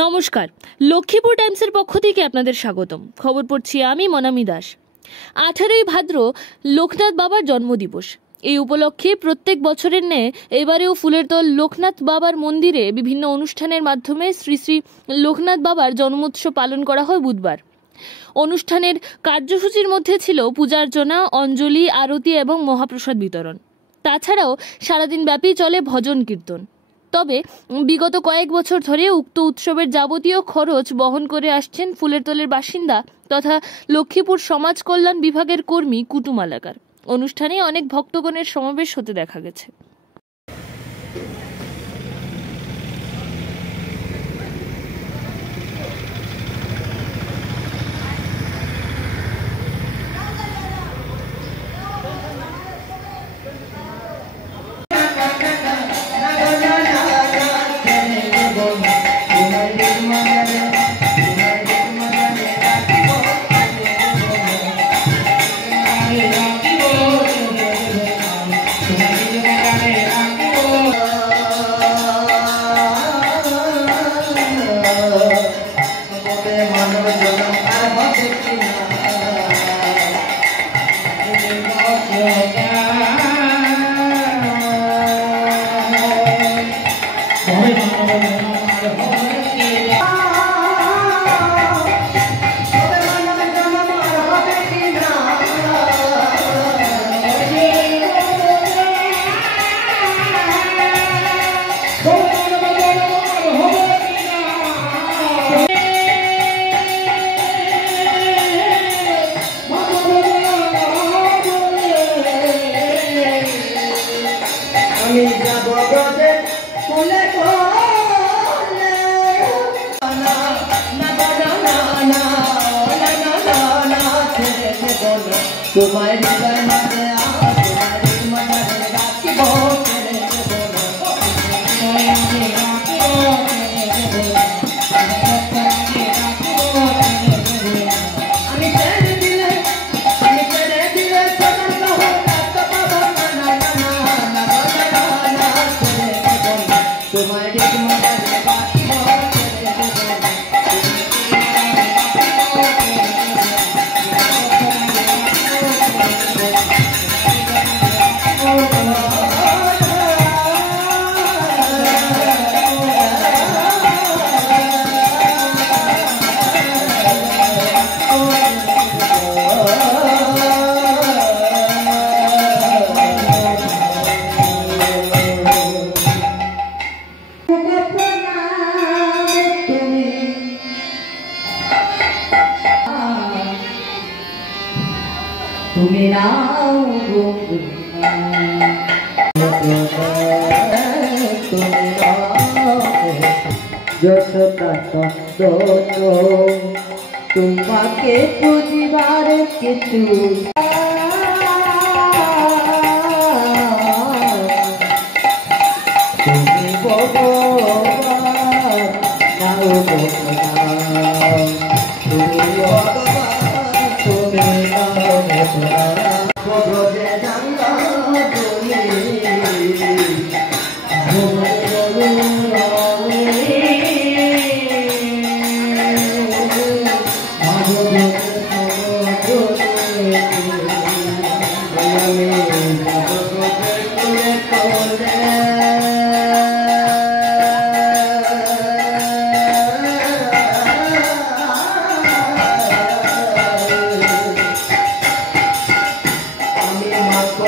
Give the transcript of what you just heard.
নমস্কার, লক্ষ্মীপুর টাইমসের পক্ষ থেকে আপনাদের স্বাগতম। খবর পড়ছি আমি মনামি দাস। 18ই ভাদ্র লোকনাথ বাবার জন্মদিবস। এই উপলক্ষে প্রত্যেক বছরের ন্যায় এবারেও ফুলেরতল লোকনাথ বাবার মন্দিরে বিভিন্ন অনুষ্ঠানের মাধ্যমে শ্রী শ্রী লোকনাথ বাবার জন্মোৎসব পালন করা হয় বুধবার। অনুষ্ঠানের কার্যসূচির মধ্যে ছিল পূজার্চনা, অঞ্জলি, আরতি এবং মহাপ্রসাদ বিতরণ। তাছাড়াও সারাদিন ব্যাপী চলে ভজন কীর্তন। তবে বিগত কয়েক বছর ধরে উক্ত উৎসবের যাবতীয় খরচ বহন করে আসছেন ফুলেরতলের বাসিন্দা তথা লক্ষ্মীপুর সমাজ কল্যাণ বিভাগের কর্মী কুটু মালাকার। অনুষ্ঠানে অনেক ভক্তগণের সমাবেশ হতে দেখা গেছে। তোমায় হৃদয় মাঝে তোমায় মাঝে রাখি আমি ছেড়ে দিলে তোমায় তুমি নাও তুমি যশোদা তোমাকে পুজিবার কিছু তুমি ভগবান নাও ভগবান তুমি ভগবান তুমি নাও ভগবান আমি মাত্র